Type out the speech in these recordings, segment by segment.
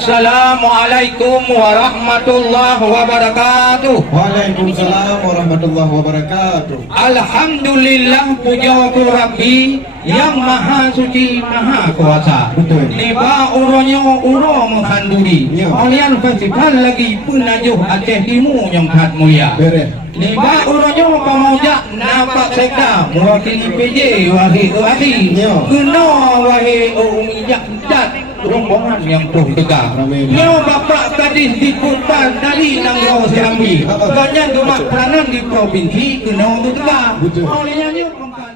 Assalamualaikum warahmatullahi wabarakatuh. Waalaikumsalam warahmatullahi wabarakatuh. Alhamdulillah, puja ku Rabbi yang maha suci maha kuasa. Betul. Liba uronyo uro menghanduri. Ya. Kalian festival lagi penajuh Aceh Timur yang sangat mulia. Beres. Liba uronyo pemujak nampak sekda mewakili PJ wahai wahai. Ya. Kena wahai umijak dan rombongan yang tuh tegak. Amin. Nyo bapak gadis di Kutan dari Nanggau Serambi. Banyak gemak peranan di provinsi kena untuk tegak. Betul. Olehnya nyo bukan.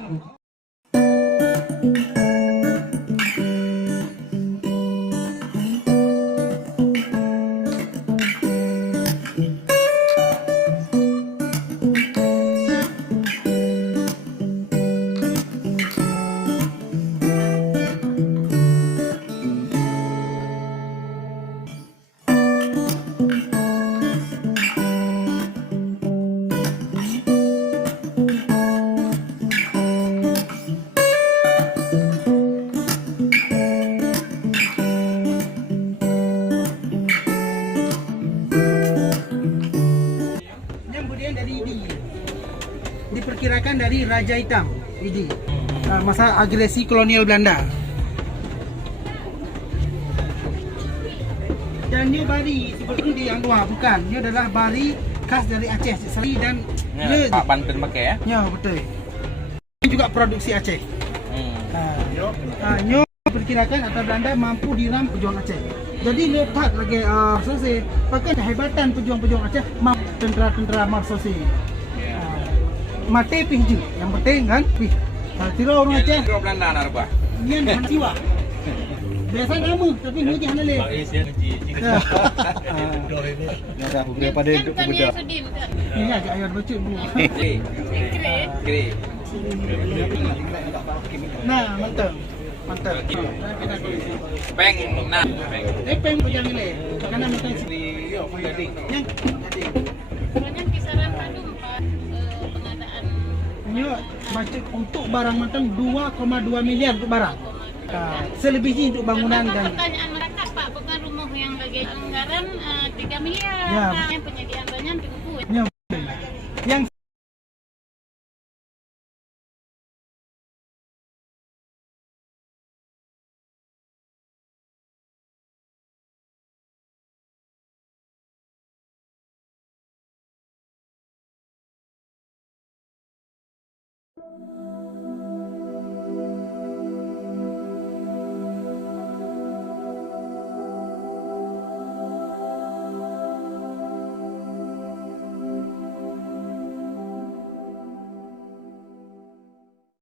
Diperkirakan dari Raja Hitam ini masa agresi kolonial Belanda. Dan ini bari seperti di yang luar bukan, ini adalah bari khas dari Aceh Seri dan Ya, Pak Banten pakai ya? Ya betul. Ini juga produksi Aceh. Nyo diperkirakan atau Belanda mampu diram pejuang Aceh. Jadi lihat lagi selesai pakai kehebatan pejuang-pejuang Aceh mampu tentera-tentera Marsose. Mati pinju, yang penting kan pih. Tiro orang Aceh. Tiro Belanda narba. Nian hansiwa. Biasa nama tapi muji hanale. Nada daripada budak. Ini agak ayat baca bu. Kiri. Nah, mantap. Mantap. Peng nah. Peng pejang ini. Karena minta sini. Yang gading. Sebenarnya kisaran anu pengadaan Ini baca untuk barang macam 2,2 miliar untuk barang. Selebihnya untuk bangunan dan pertanyaan mereka Pak, bukan rumah yang bagi anggaran 3 miliar. Ya. Nah, yang penyediaan banyak cukup. yang